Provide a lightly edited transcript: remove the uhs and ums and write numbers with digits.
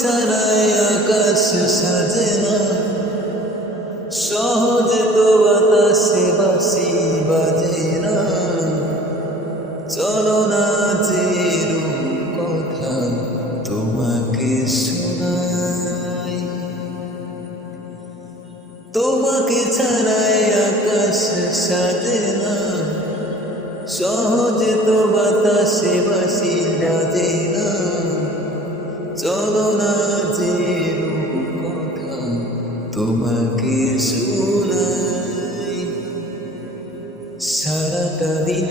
ছাড়াই আকাশ সাজে না, সহজে তো বাতাসে বাঁশি বাজে না। চলো না যে কথা তোমাকে শোনাই, তোমাকে ছাড়াই আকাশ সাজে না, সহজে তো বাতাসে বাঁশি বাজে না। চলো না যে কথা তোমাকে শোনাই। সারাটা দিন